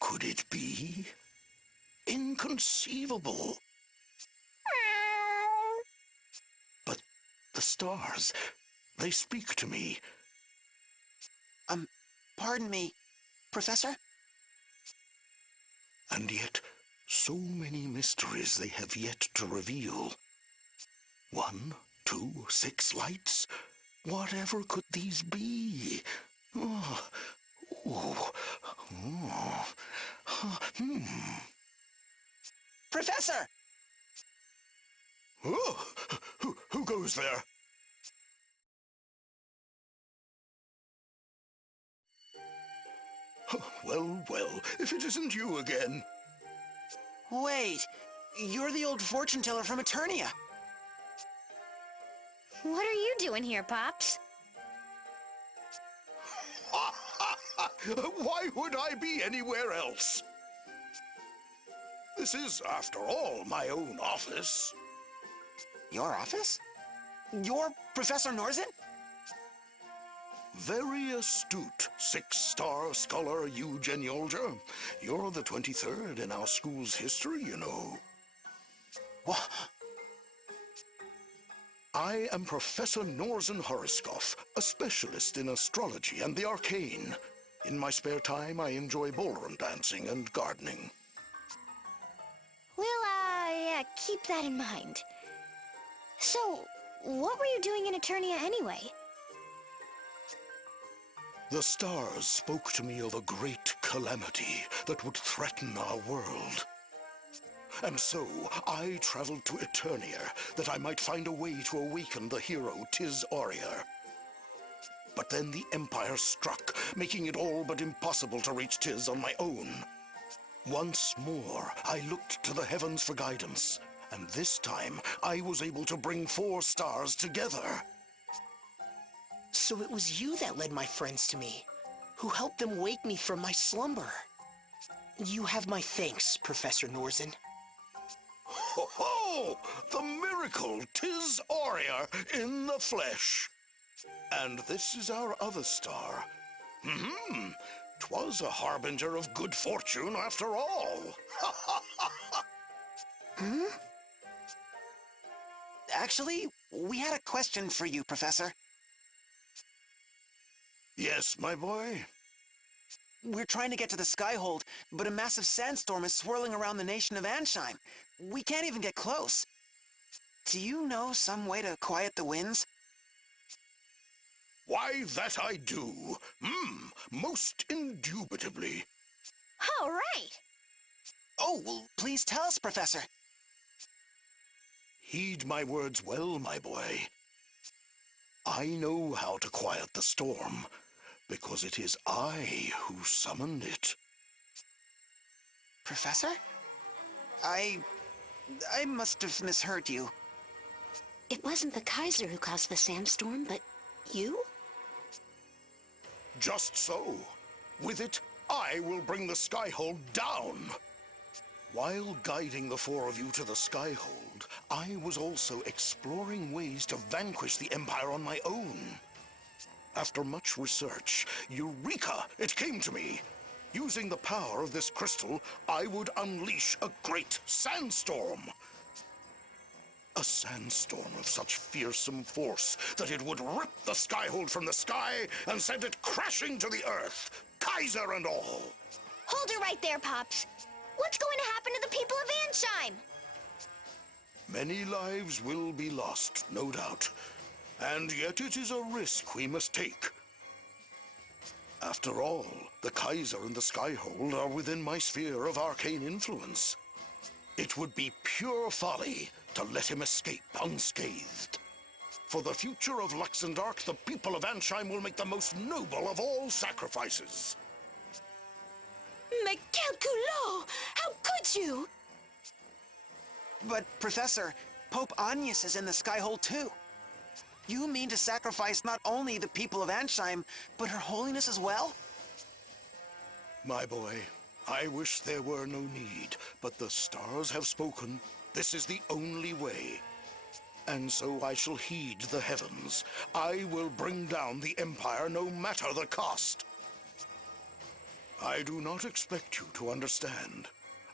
Could it be? Inconceivable. But the stars, they speak to me. Pardon me, Professor? And yet, so many mysteries they have yet to reveal. 1, 2, 6 lights? Whatever could these be? Oh, oh, Professor! Oh, who goes there? Well, well, if it isn't you again. Wait, you're the old fortune teller from Eternia. What are you doing here, Pops? Why would I be anywhere else? This is, after all, my own office. Your office? You're Professor Norzen? Very astute, 6-star scholar Uncensored. You're the 23rd in our school's history, you know. What? I am Professor Norzen Horoscope, a specialist in astrology and the arcane. In my spare time, I enjoy ballroom dancing and gardening. Well, yeah, keep that in mind. So, what were you doing in Eternia anyway? The stars spoke to me of a great calamity that would threaten our world. And so, I traveled to Eternia, that I might find a way to awaken the hero Tis Aurier. But then the Empire struck, making it all but impossible to reach Tis on my own. Once more, I looked to the heavens for guidance, and this time I was able to bring 4 stars together. So it was you that led my friends to me, who helped them wake me from my slumber. You have my thanks, Professor Norzen. Ho ho! The miracle, Tis Aurier in the flesh. And this is our other star. 'Twas a harbinger of good fortune after all. Actually, we had a question for you, Professor. Yes, my boy? We're trying to get to the Skyhold, but a massive sandstorm is swirling around the nation of Ansheim. We can't even get close. Do you know some way to quiet the winds? Why, that I do. Most indubitably. All right. Oh, well, please tell us, Professor. Heed my words well, my boy. I know how to quiet the storm, because it is I who summoned it. Professor? I must have misheard you. It wasn't the Kaiser who caused the sandstorm, but you? Just so. With it, I will bring the Skyhold down. While guiding the 4 of you to the Skyhold, I was also exploring ways to vanquish the Empire on my own. After much research, eureka! It came to me. Using the power of this crystal, I would unleash a great sandstorm. A sandstorm of such fearsome force that it would rip the Skyhold from the sky and send it crashing to the earth, Kaiser and all. Hold it right there, Pops. What's going to happen to the people of Ansheim? Many lives will be lost, no doubt. And yet it is a risk we must take. After all, the Kaiser and the Skyhold are within my sphere of arcane influence. It would be pure folly to let him escape unscathed. For the future of Luxembourg, the people of Ansheim will make the most noble of all sacrifices. Mais quel culot! How could you? But, Professor, Pope Agnes is in the Skyhold too. You mean to sacrifice not only the people of Ansheim, but Her Holiness as well? My boy, I wish there were no need, but the stars have spoken. This is the only way. And so I shall heed the heavens. I will bring down the Empire no matter the cost. I do not expect you to understand.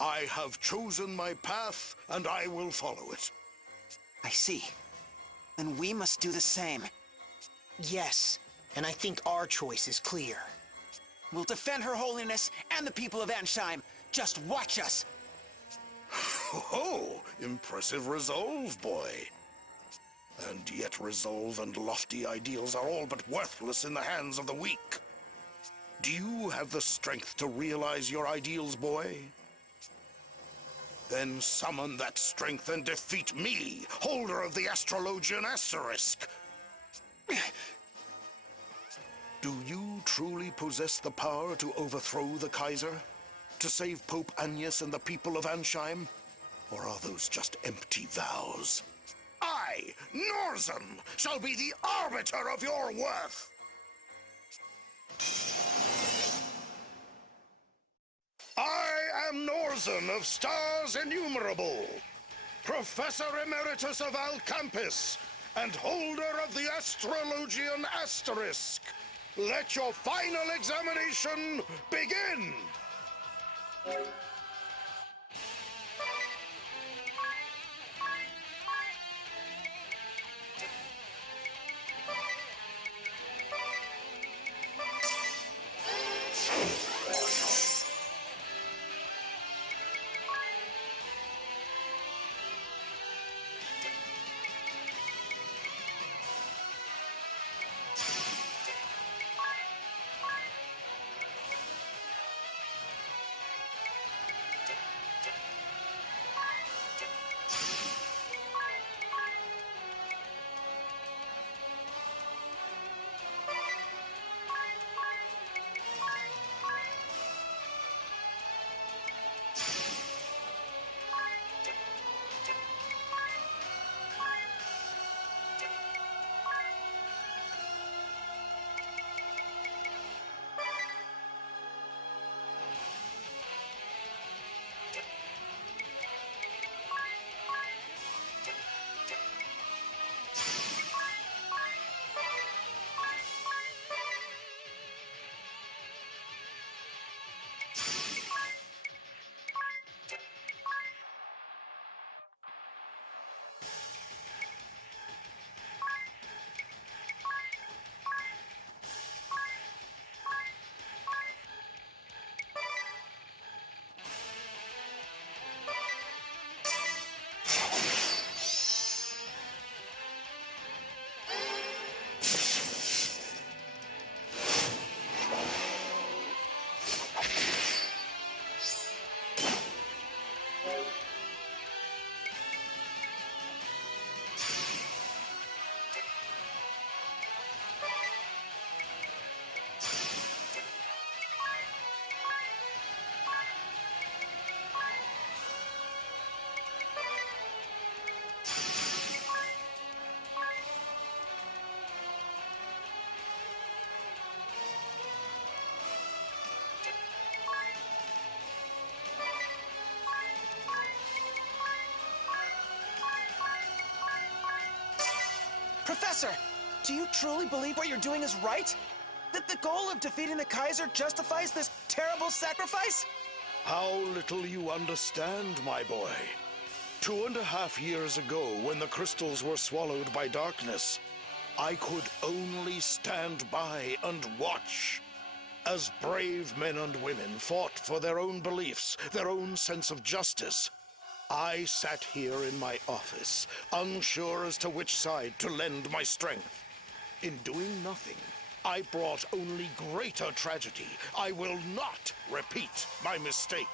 I have chosen my path, and I will follow it. I see. Then we must do the same. Yes, and I think our choice is clear. We'll defend Her Holiness and the people of Ansheim. Just watch us! Oh, impressive resolve, boy. And yet resolve and lofty ideals are all but worthless in the hands of the weak. Do you have the strength to realize your ideals, boy? Then summon that strength and defeat me, holder of the Astrologian asterisk. Do you truly possess the power to overthrow the Kaiser? To save Pope Agnes and the people of Ansheim? Or are those just empty vows? I, Norzen, shall be the arbiter of your worth! I am Norzen of Stars Innumerable, Professor Emeritus of Alcampus, and holder of the Astrologian asterisk. Let your final examination begin! Professor, do you truly believe what you're doing is right? That the goal of defeating the Kaiser justifies this terrible sacrifice? How little you understand, my boy. 2.5 years ago, when the crystals were swallowed by darkness, I could only stand by and watch. As brave men and women fought for their own beliefs, their own sense of justice, I sat here in my office, unsure as to which side to lend my strength. In doing nothing, I brought only greater tragedy. I will not repeat my mistake.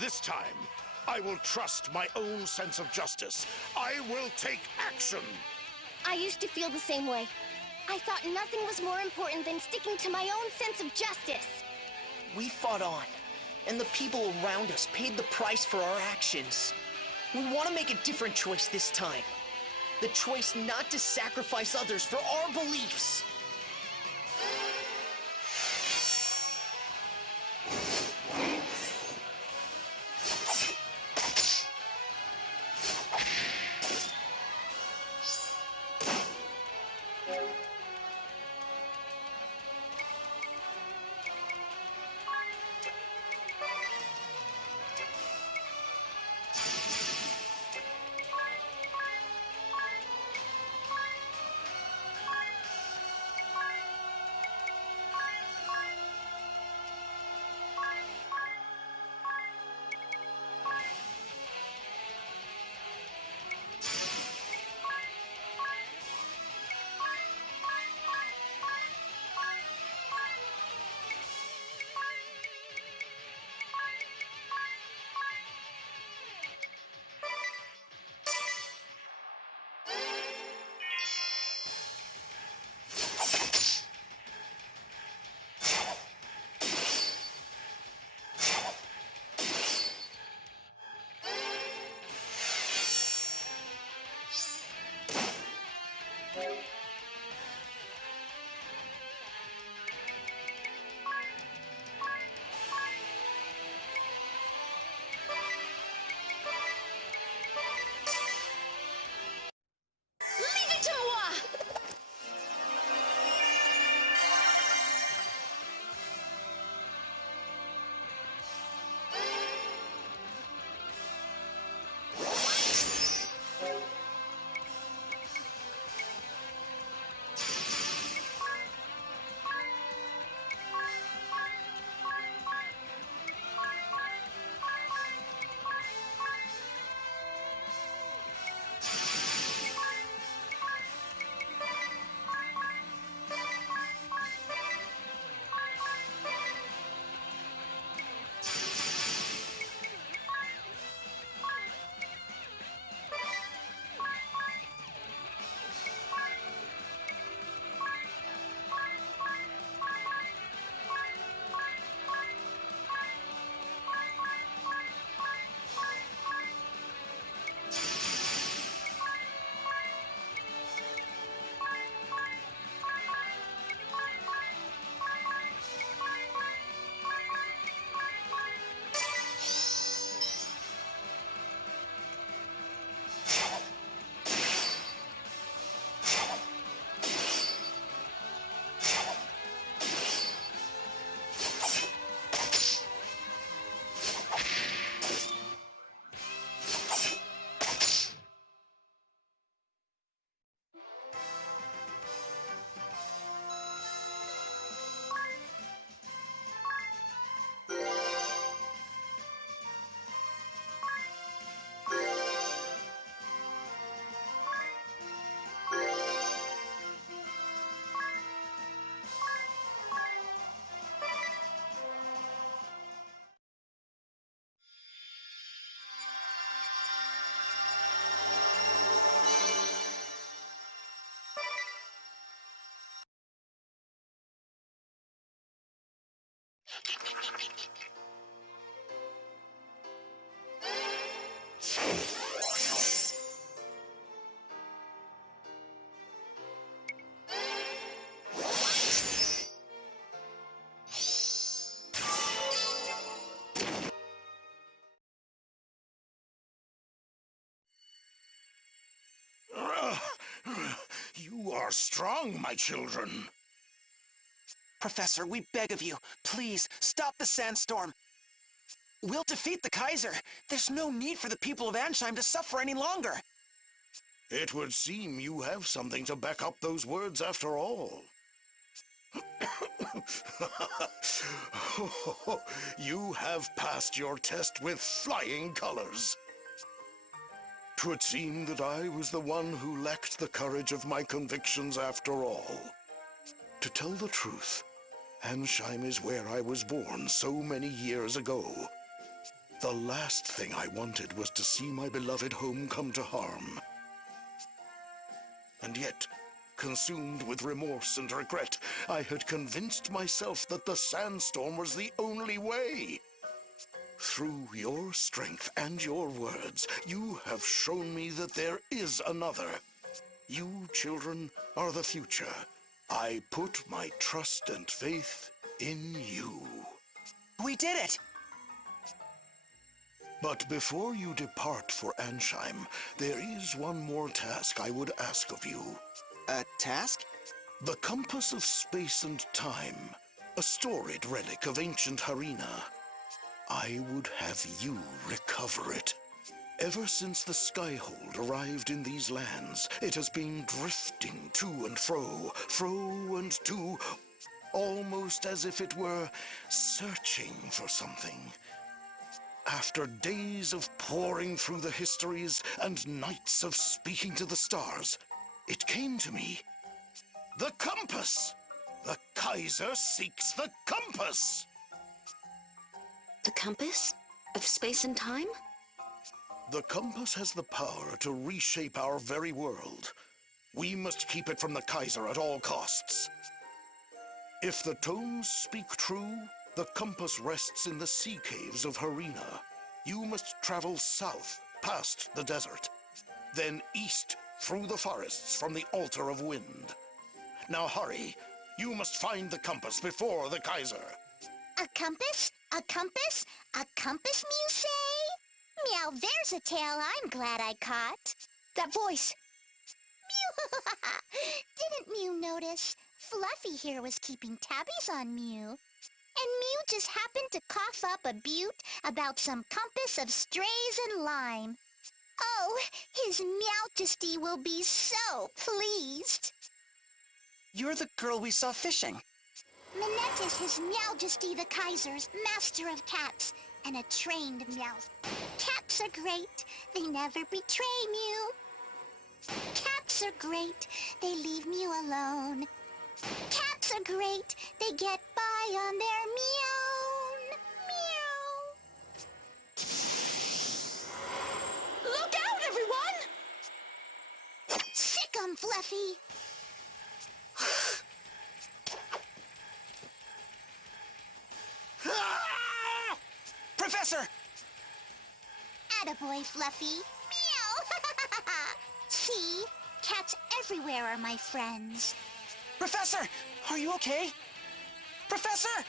This time, I will trust my own sense of justice. I will take action. I used to feel the same way. I thought nothing was more important than sticking to my own sense of justice. We fought on, and the people around us paid the price for our actions. We want to make a different choice this time. The choice not to sacrifice others for our beliefs. You are strong, my children. Professor, we beg of you, please, stop the sandstorm. We'll defeat the Kaiser. There's no need for the people of Ansheim to suffer any longer. It would seem you have something to back up those words after all. You have passed your test with flying colors. 'Twould seem that I was the one who lacked the courage of my convictions after all. To tell the truth, Ansheim is where I was born so many years ago. The last thing I wanted was to see my beloved home come to harm. And yet, consumed with remorse and regret, I had convinced myself that the sandstorm was the only way. Through your strength and your words, you have shown me that there is another. You children are the future. I put my trust and faith in you. We did it! But before you depart for Ansheim, there is one more task I would ask of you. A task? The compass of space and time, a storied relic of ancient Harina. I would have you recover it. Ever since the Skyhold arrived in these lands, it has been drifting to and fro and to, almost as if it were searching for something. After days of poring through the histories and nights of speaking to the stars, it came to me. The compass! The Kaiser seeks the compass! The compass? Of space and time? The compass has the power to reshape our very world. We must keep it from the Kaiser at all costs. If the tomes speak true, the compass rests in the sea caves of Harina. You must travel south, past the desert, then east through the forests from the Altar of Wind. Now hurry. You must find the compass before the Kaiser. A compass? A compass? A compass, Mew say? Meow, there's a tale I'm glad I caught. That voice! Mew! Didn't Mew notice? Fluffy here was keeping tabbies on Mew. And Mew just happened to cough up a butte about some compass of strays and lime. Oh, His Majesty will be so pleased. You're the girl we saw fishing. Minette is His Majesty the Kaiser's master of cats, and a trained Meowth. Cats are great. They never betray Mew. Cats are great. They leave Mew alone. Cats are great. They get by on their meow. Meow. Look out, everyone! Sick 'em, Fluffy. Professor! Attaboy, Fluffy. Meow! See? Cats everywhere are my friends. Professor! Are you okay? Professor!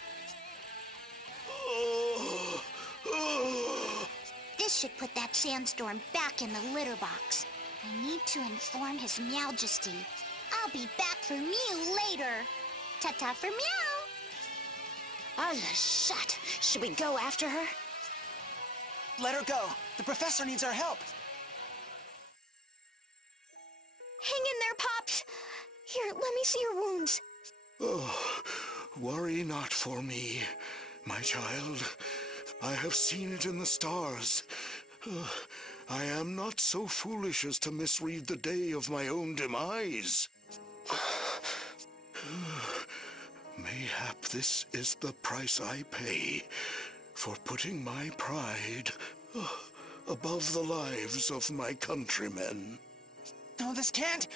This should put that sandstorm back in the litter box. I need to inform His Majesty. I'll be back for Mew later. Ta-ta for Meow. Oh, shut. Should we go after her? Let her go. The professor needs our help. Hang in there, Pops. Here, let me see your wounds. Oh, worry not for me, my child. I have seen it in the stars. I am not so foolish as to misread the day of my own demise. Mayhap this is the price I pay for putting my pride above the lives of my countrymen. No, this can't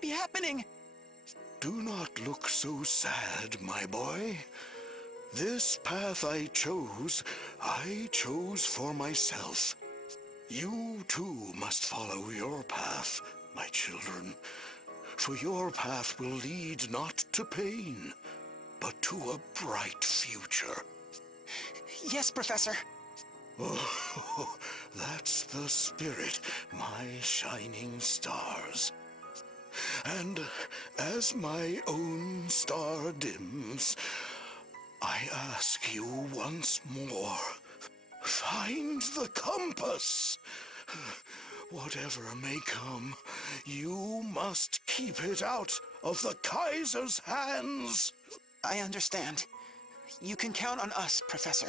be happening. Do not look so sad, my boy. This path I chose for myself. You too must follow your path, my children, for your path will lead not to pain, but to a bright future. Yes, Professor. Oh, that's the spirit, my shining stars. And as my own star dims, I ask you once more, find the compass. Whatever may come, you must keep it out of the Kaiser's hands. I understand. You can count on us, Professor.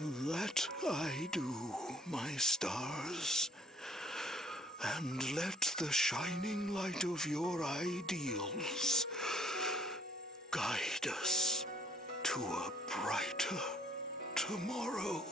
That I do, my stars. And let the shining light of your ideals guide us to a brighter tomorrow.